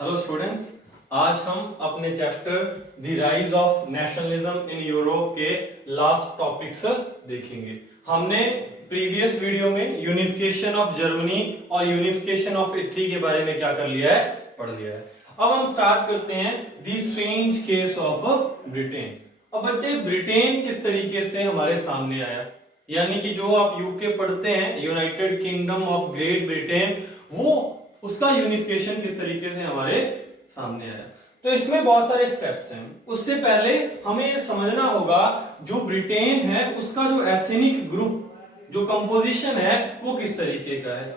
Hello students, आज हम अपने chapter the rise of nationalism in Europe के लास्ट टॉपिक्स देखेंगे। हमने प्रीवियस वीडियो में यूनिफिकेशन ऑफ जर्मनी और यूनिफिकेशन ऑफ इटली के बारे में क्या कर लिया है, पढ़ लिया है। अब हम स्टार्ट करते हैं the strange case of Britain. अब बच्चे, ब्रिटेन किस तरीके से हमारे सामने आया, यानी कि जो आप यूके पढ़ते हैं, United kingdom of great Britain, वो उसका यूनिफिकेशन किस तरीके से हमारे सामने आया। तो इसमें बहुत सारे स्टेप्स हैं। उससे पहले हमें ये समझना होगा जो ब्रिटेन है उसका जो एथनिक ग्रुप, जो कंपोजिशन है, वो किस तरीके का है।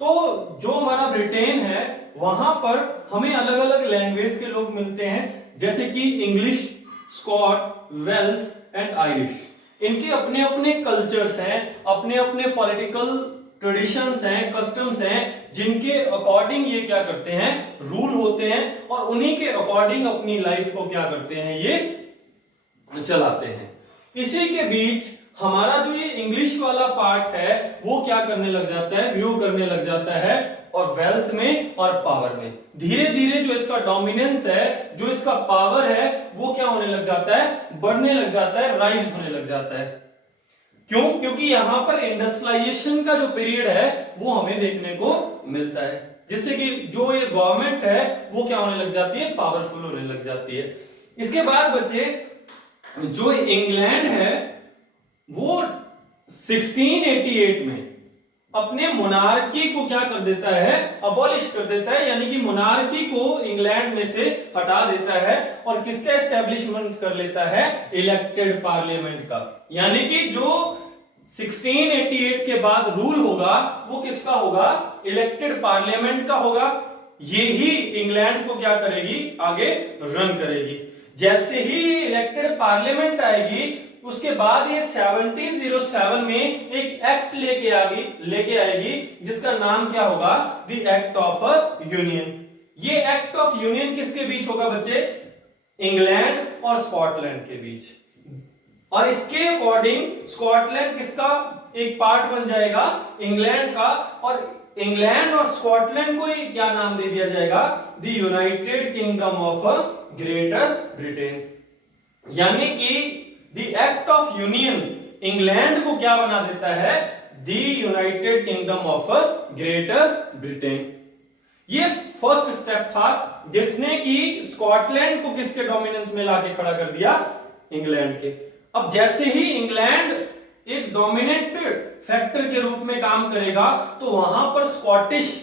तो जो हमारा ब्रिटेन है वहां पर हमें अलग अलग लैंग्वेज के लोग मिलते हैं, जैसे कि English, Scot, Wales and Irish. इनके अपने अपने कल्चर्स हैं, अपने अपने पॉलिटिकल ट्रेडिशंस हैं, कस्टम्स हैं, जिनके अकॉर्डिंग ये क्या करते हैं, रूल होते हैं, और उन्हीं के अकॉर्डिंग अपनी लाइफ को क्या करते हैं, ये चलाते हैं। इसी के बीच हमारा जो ये इंग्लिश वाला पार्ट है वो क्या करने लग जाता है, ग्रो करने लग जाता है, और वेल्थ में और पावर में धीरे धीरे जो इसका डोमिनेंस है, जो इसका पावर है, वो क्या होने लग जाता है, बढ़ने लग जाता है, राइज होने लग जाता है। क्यों? क्योंकि यहां पर इंडस्ट्रियलाइजेशन का जो पीरियड है वो हमें देखने को मिलता है, जिससे कि जो ये गवर्नमेंट है वो क्या होने लग जाती है, पावरफुल होने लग जाती है। इसके बाद बच्चे, जो इंग्लैंड है वो 1688 में अपने मोनार्की को क्या कर देता है, अबॉलिश कर देता है, यानी कि मोनार्की को इंग्लैंड में से हटा देता है और किसका एस्टेब्लिशमेंट कर लेता है, इलेक्टेड पार्लियामेंट का। यानी कि जो 1688 के बाद रूल होगा वो किसका होगा, इलेक्टेड पार्लियामेंट का होगा। ये ही इंग्लैंड को क्या करेगी, आगे रन करेगी। जैसे ही इलेक्टेड पार्लियामेंट आएगी उसके बाद ये 1707 में एक एक्ट लेके आएगी जिसका नाम क्या होगा, द एक्ट ऑफ यूनियन। ये एक्ट ऑफ यूनियन किसके बीच होगा बच्चे, इंग्लैंड और स्कॉटलैंड के बीच। और इसके अकॉर्डिंग स्कॉटलैंड किसका एक पार्ट बन जाएगा, इंग्लैंड का, और इंग्लैंड और स्कॉटलैंड को ही क्या नाम दे दिया जाएगा, the United kingdom of greater Britain. यानी कि the act of union England को क्या बना देता है, the United kingdom of greater Britain. ये फर्स्ट स्टेप था जिसने कि स्कॉटलैंड को किसके डोमिनेंस में लाके खड़ा कर दिया, इंग्लैंड के। अब जैसे ही इंग्लैंड एक डोमिनेंट फैक्टर के रूप में काम करेगा तो वहां पर स्कॉटिश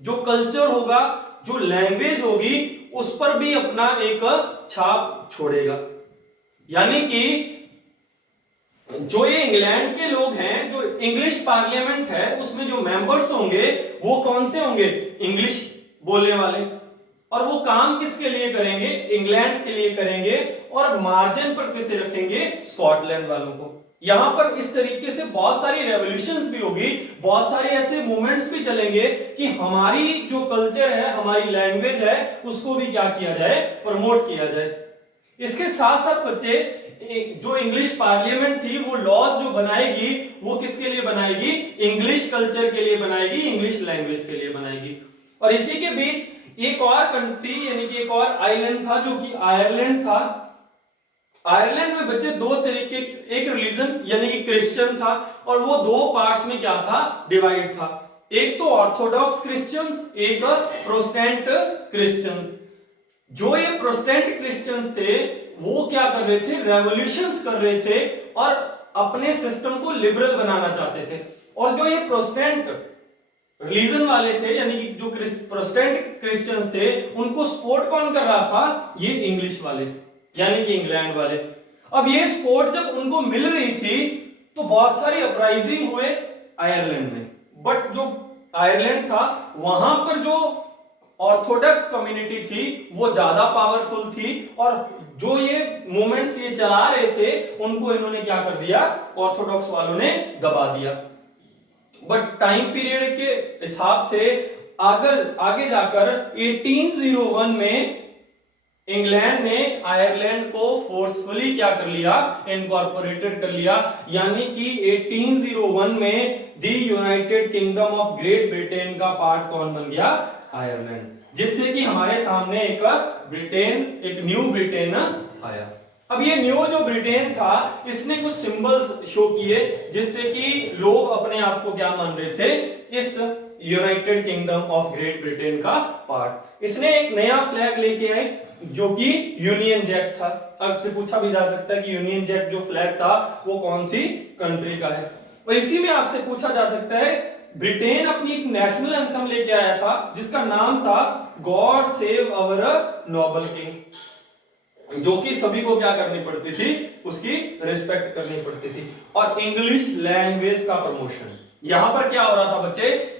जो कल्चर होगा, जो लैंग्वेज होगी, उस पर भी अपना एक छाप छोड़ेगा। यानी कि जो ये इंग्लैंड के लोग हैं, जो इंग्लिश पार्लियामेंट है उसमें जो मेंबर्स होंगे वो कौन से होंगे, इंग्लिश बोलने वाले। और वो काम किसके लिए करेंगे, इंग्लैंड के लिए करेंगे, और मार्जिन पर किसे रखेंगे, स्कॉटलैंड वालों को। यहां पर इस तरीके से बहुत सारी रेवोल्यूशंस भी होगी, बहुत सारे ऐसे मूवमेंट्स भी चलेंगे कि हमारी जो कल्चर है, हमारी लैंग्वेज है, उसको भी क्या किया जाए, प्रमोट किया जाए। इसके साथ साथ बच्चे, जो इंग्लिश पार्लियामेंट थी वो लॉज जो बनाएगी वो किसके लिए बनाएगी, इंग्लिश कल्चर के लिए बनाएगी, इंग्लिश लैंग्वेज के लिए बनाएगी। और इसी के बीच एक और कंट्री, यानी कि एक और आइलैंड था जो कि आयरलैंड था। आयरलैंड में बच्चे दो तरीके, एक रिलीजन यानी कि क्रिश्चियन था, और वो दो पार्ट्स में क्या था, डिवाइड था। एक तो ऑर्थोडॉक्स क्रिश्चियंस, एक प्रोटेस्टेंट क्रिश्चियंस। जो ये प्रोटेस्टेंट क्रिश्चियंस थे वो क्या कर रहे थे, रेवोल्यूशंस कर रहे थे और अपने सिस्टम को लिबरल बनाना चाहते थे। और जो ये प्रोटेस्टेंट रिलीजन वाले थे, यानी कि जो प्रोटेस्टेंट क्रिश्चियंस थे, उनको सपोर्ट कौन कर रहा था, ये इंग्लिश वाले, यानी कि इंग्लैंड वाले। अब ये सपोर्ट जब उनको मिल रही थी तो बहुत सारी अपराइजिंग हुए आयरलैंड में। बट जो आयरलैंड था वहां पर जो ऑर्थोडॉक्स कम्युनिटी थी वो ज्यादा पावरफुल थी, और जो ये मूवमेंट्स ये चला रहे थे उनको इन्होंने क्या कर दिया, ऑर्थोडॉक्स वालों ने दबा दिया। बट टाइम पीरियड के हिसाब से आगे जाकर 1801 में इंग्लैंड ने आयरलैंड को फोर्सफुली क्या कर लिया, इनकॉर्पोरेटेड कर लिया। यानी कि 1801 में the United kingdom of great Britain का पार्ट कौन बन गया, आयरलैंड। जिससे कि हमारे सामने एक न्यू ब्रिटेन आया। अब ये न्यू जो ब्रिटेन था इसने कुछ सिंबल्स शो किए जिससे कि लोग अपने आप को क्या मान रहे थे, इस United kingdom of great Britain का पार्ट। इसने एक नया फ्लैग लेके आए जो कि यूनियन जैक था। अब से पूछा भी जा सकता है कि यूनियन जैक जो फ्लैग था वो कौन सी कंट्री का है। और इसी में आपसे पूछा जा सकता है, ब्रिटेन अपनी एक नेशनल एंथम लेके आया था जिसका नाम था God save our Nobel king, जो कि सभी को क्या करनी पड़ती थी, उसकी रिस्पेक्ट करनी पड़ती थी। और इंग्लिश लैंग्वेज का प्रमोशन, यहां पर क्या हो रहा था बच्चे,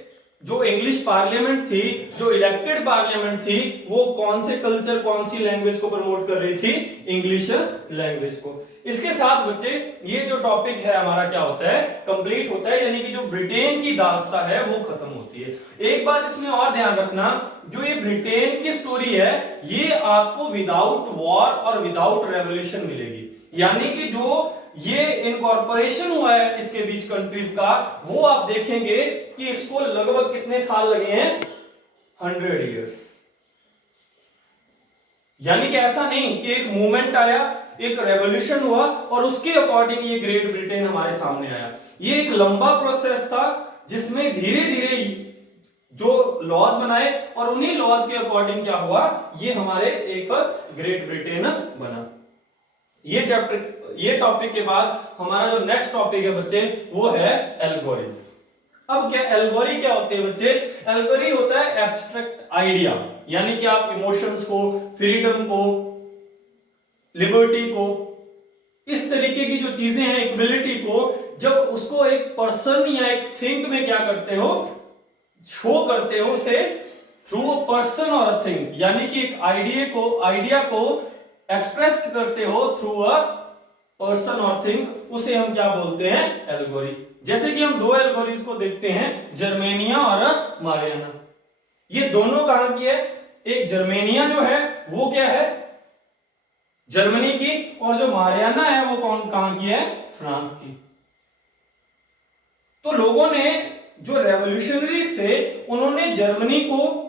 जो इंग्लिश पार्लियामेंट थी, जो इलेक्टेड पार्लियामेंट थी, वो कौन से कल्चर कौन सी लैंग्वेज को प्रमोट कर रही थी, इंग्लिश लैंग्वेज को। इसके साथ बच्चे ये जो टॉपिक है हमारा क्या होता है, कंप्लीट होता है, यानी कि जो ब्रिटेन की दास्ता है वो खत्म होती है। एक बात इसमें और ध्यान रखना, जो ये ब्रिटेन की स्टोरी है ये आपको विदाउट वॉर और विदाउट रेवोल्यूशन मिलेगी, यानी कि जो ये इनकॉर्पोरेशन हुआ है इसके बीच कंट्रीज का, वो आप देखेंगे कि इसको लगभग कितने साल लगे हैं, 100 इयर्स। यानी कि ऐसा नहीं कि एक मूवमेंट आया, एक रेवोल्यूशन हुआ और उसके अकॉर्डिंग ये ग्रेट ब्रिटेन हमारे सामने आया। ये एक लंबा प्रोसेस था जिसमें धीरे धीरे जो लॉज बनाए और उन्हीं लॉज के अकॉर्डिंग क्या हुआ, ये हमारे एक ग्रेट ब्रिटेन बना। ये टॉपिक के बाद हमारा जो नेक्स्ट टॉपिक है बच्चे वो है एल्गोरीज। अब क्या एल्गोरी क्या होते हैं बच्चे, एल्गोरी होता है एब्स्ट्रैक्ट आइडिया, यानी कि आप इमोशंस को, फ्रीडम को, लिबर्टी को, इस तरीके की जो चीजें हैं, इक्वलिटी को, जब उसको एक पर्सन या एक थिंग में क्या करते हो, शो करते हो उसे थ्रू अ पर्सन और अ थिंग, यानी कि एक आइडिया को एक्सप्रेस करते हो थ्रू अ पर्सन और थिंग, उसे हम क्या बोलते हैं, एल्गोरी। जैसे कि हम दो एल्गोरीज को देखते हैं, जर्मेनिया और मारियाना। ये दोनों कहां की है, एक जर्मेनिया जो है वो क्या है, जर्मनी की, और जो मारियाना है वो कहां की है, फ्रांस की। तो लोगों ने, जो रेवोल्यूशनरीज थे, उन्होंने जर्मनी को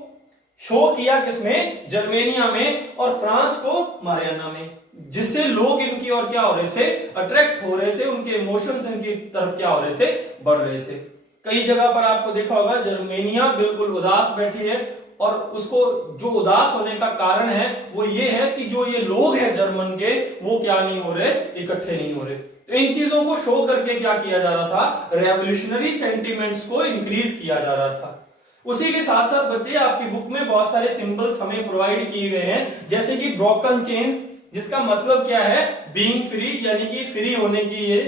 शो किया किसमें, जर्मेनिया में, और फ्रांस को मारियाना में, जिससे लोग इनकी ओर क्या हो रहे थे, अट्रैक्ट हो रहे थे, उनके इमोशंस इनकी तरफ क्या हो रहे थे, बढ़ रहे थे। कई जगह पर आपको देखा होगा जर्मेनिया बिल्कुल उदास बैठी है, और उसको जो उदास होने का कारण है वो ये है कि जो ये लोग हैं जर्मन के, वो क्या नहीं हो रहे, इकट्ठे नहीं हो रहे। तो इन चीजों को शो करके क्या किया जा रहा था, रेवोल्यूशनरी सेंटिमेंट्स को इंक्रीज किया जा रहा था। उसी के साथ साथ बच्चे आपकी बुक में बहुत सारे सिंबल्स हमें प्रोवाइड किए गए हैं, जैसे कि ब्रोकन चेन्स, जिसका मतलब क्या है, बीइंग फ्री, यानी कि फ्री होने की ये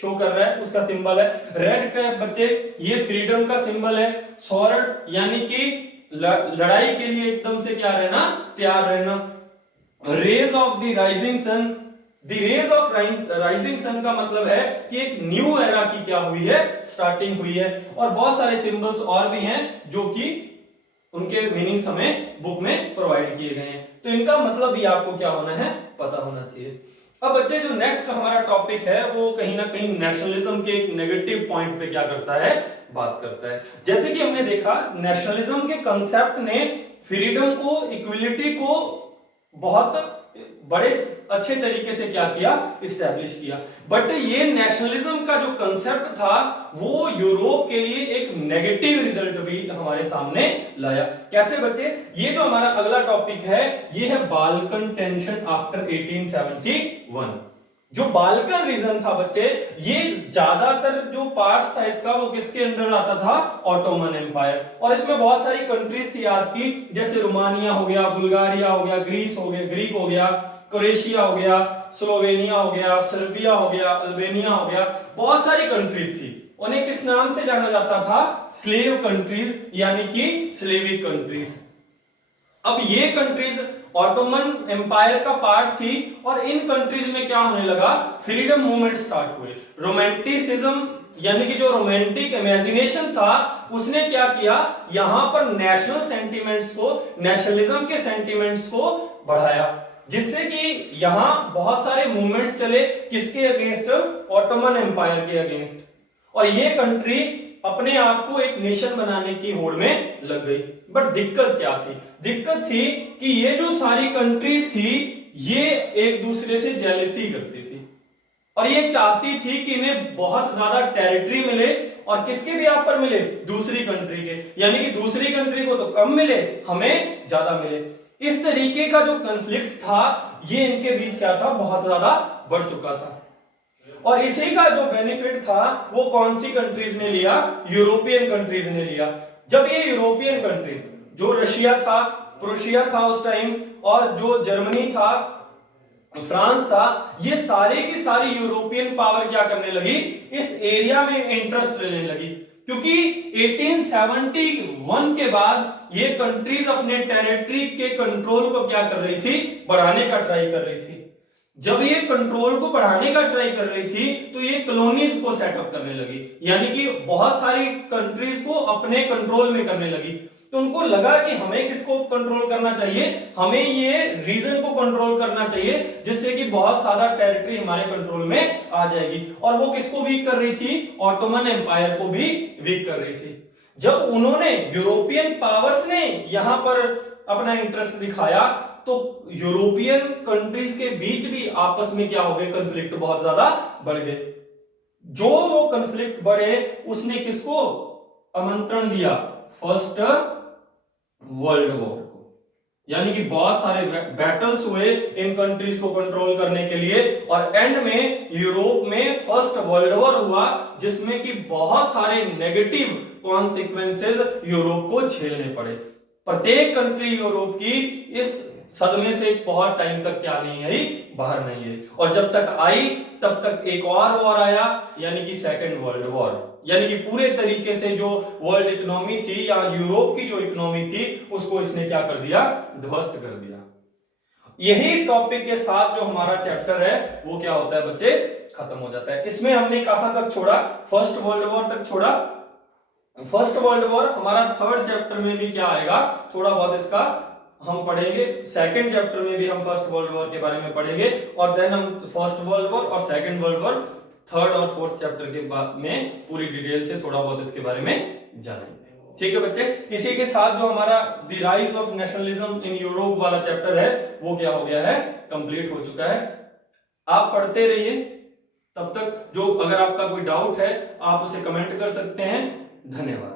शो कर रहा है, उसका सिंबल है। रेड कैप बच्चे ये फ्रीडम का सिंबल है। स्वॉर्ड यानी कि लड़ाई के लिए एकदम से क्या रहना, तैयार रहना। Rays of the rising sun, the rays of rising sun का मतलब है कि एक न्यू एरा की क्या हुई है, स्टार्टिंग हुई है। और बहुत सारे सिंबल्स और भी हैं जो कि उनके मीनिंग्स हमें बुक में प्रोवाइड किए गए हैं, तो इनका मतलब भी आपको क्या होना है, पता होना चाहिए। अब बच्चे जो नेक्स्ट हमारा टॉपिक है वो कहीं ना कहीं नेशनलिज्म के एक नेगेटिव पॉइंट पे क्या करता है, बात करता है। जैसे कि हमने देखा नेशनलिज्म के कंसेप्ट ने फ्रीडम को, इक्विलिटी को बहुत बड़े अच्छे तरीके से क्या किया, इस्टेब्लिश किया। बट ये नेशनलिज्म का जो कंसेप्ट था वो यूरोप के लिए एक नेगेटिव रिजल्ट भी हमारे सामने लाया। कैसे बच्चे, ये जो हमारा अगला टॉपिक है ये है बाल्कन टेंशन आफ्टर 1871। जो बाल्कन रीजन था बच्चे, ये ज्यादातर जो पार्ट्स था इसका वो किसके अंडर आता था, ऑटोमन एम्पायर। और इसमें बहुत सारी कंट्रीज थी आज की, जैसे रोमानिया हो गया, बुल्गारिया हो गया, ग्रीस हो गया, ग्रीक हो गया, क्रोएशिया हो गया, स्लोवेनिया हो गया, सर्बिया हो गया, अल्बेनिया हो गया, बहुत सारी कंट्रीज थी। उन्हें किस नाम से जाना जाता था, स्लेव कंट्रीज, यानी कि स्लेविक कंट्रीज। अब ये कंट्रीज ऑटोमन एम्पायर का पार्ट थी, और इन कंट्रीज में क्या होने लगा, फ्रीडम मूवमेंट स्टार्ट हुए। रोमांटिसिज्म यानी कि जो रोमांटिक इमेजिनेशन था उसने क्या किया, यहां पर नेशनल सेंटिमेंट्स को, नेशनलिज्म के सेंटिमेंट्स को बढ़ाया, जिससे कि यहां बहुत सारे मूवमेंट्स चले, किसके अगेंस्ट, ऑटोमन एम्पायर के अगेंस्ट। और ये कंट्री अपने आप को एक नेशन बनाने की होड़ में लग गई। बट दिक्कत क्या थी? दिक्कत थी कि ये जो सारी कंट्रीज थी ये एक दूसरे से जेलसी करती थी और ये चाहती थी कि इन्हें बहुत ज्यादा टेरिटरी मिले और किसके भी आप पर मिले? दूसरी कंट्री के, यानी कि दूसरी कंट्री को तो कम मिले, हमें ज्यादा मिले। इस तरीके का जो कॉन्फ्लिक्ट था ये इनके बीच क्या था? बहुत ज्यादा बढ़ चुका था। और इसी का जो बेनिफिट था वो कौन सी कंट्रीज ने लिया? यूरोपियन कंट्रीज ने लिया। जब ये यूरोपियन कंट्रीज, जो रशिया था, प्रोशिया था उस टाइम, और जो जर्मनी था, फ्रांस था, ये सारे की सारी यूरोपियन पावर क्या करने लगी? इस एरिया में इंटरेस्ट लेने लगी, क्योंकि 1871 के बाद ये कंट्रीज अपने टेरिटरी के कंट्रोल को क्या कर रही थी? बढ़ाने का ट्राई कर रही थी। जब ये कंट्रोल को बढ़ाने का ट्राई कर रही थी तो ये कॉलोनीज को सेटअप करने लगी, यानी कि बहुत सारी कंट्रीज को अपने कंट्रोल में करने लगी। तो उनको लगा कि हमें किसको कंट्रोल करना चाहिए? हमें ये रीजन को कंट्रोल करना चाहिए, जिससे कि बहुत ज्यादा टेरिटरी हमारे कंट्रोल में आ जाएगी। और वो किसको वीक कर रही थी? ऑटोमन एम्पायर को भी वीक कर रही थी। जब उन्होंने, यूरोपियन पावर्स ने यहां पर अपना इंटरेस्ट दिखाया तो यूरोपियन कंट्रीज के बीच भी आपस में क्या हो गए? कॉन्फ्लिक्ट बहुत ज्यादा बढ़ गए। जो वो कॉन्फ्लिक्ट बढ़े उसने किसको आमंत्रण दिया? फर्स्ट वर्ल्ड वॉर को। यानी कि बहुत सारे बैटल्स हुए इन कंट्रीज को कंट्रोल करने के लिए और एंड में यूरोप में फर्स्ट वर्ल्ड वॉर हुआ, जिसमें कि बहुत सारे नेगेटिव कॉन्सिक्वेंसेस यूरोप को झेलने पड़े। प्रत्येक कंट्री यूरोप की इस सदमे से बहुत टाइम तक क्या नहीं आई? बाहर नहीं आई। और जब तक आई तब तक एक और वॉर आया, यानी कि सेकेंड वर्ल्ड वॉर। यानी कि पूरे तरीके से जो वर्ल्ड इकोनॉमी थी या यूरोप की जो इकोनॉमी थी उसको इसने क्या कर दिया? ध्वस्त कर दिया। यही टॉपिक के साथ जो हमारा चैप्टर है वो क्या होता है बच्चे? खत्म हो जाता है। इसमें हमने कहां तक छोड़ा? फर्स्ट वर्ल्ड वॉर तक छोड़ा। फर्स्ट वर्ल्ड वॉर हमारा थर्ड चैप्टर में भी क्या आएगा? थोड़ा बहुत इसका हम पढ़ेंगे। सेकंड चैप्टर में भी हम फर्स्ट वर्ल्ड वॉर के बारे में पढ़ेंगे और देन हम फर्स्ट वर्ल्ड वॉर और सेकंड वर्ल्ड वॉर थर्ड और फोर्थ चैप्टर के बाद में पूरी डिटेल से थोड़ा बहुत इसके बारे में जानेंगे। ठीक है बच्चे, इसी के साथ जो हमारा the rise of nationalism in Europe वाला चैप्टर है वो क्या हो गया है? कंप्लीट हो चुका है। आप पढ़ते रहिए, तब तक जो अगर आपका कोई डाउट है आप उसे कमेंट कर सकते हैं। धन्यवाद।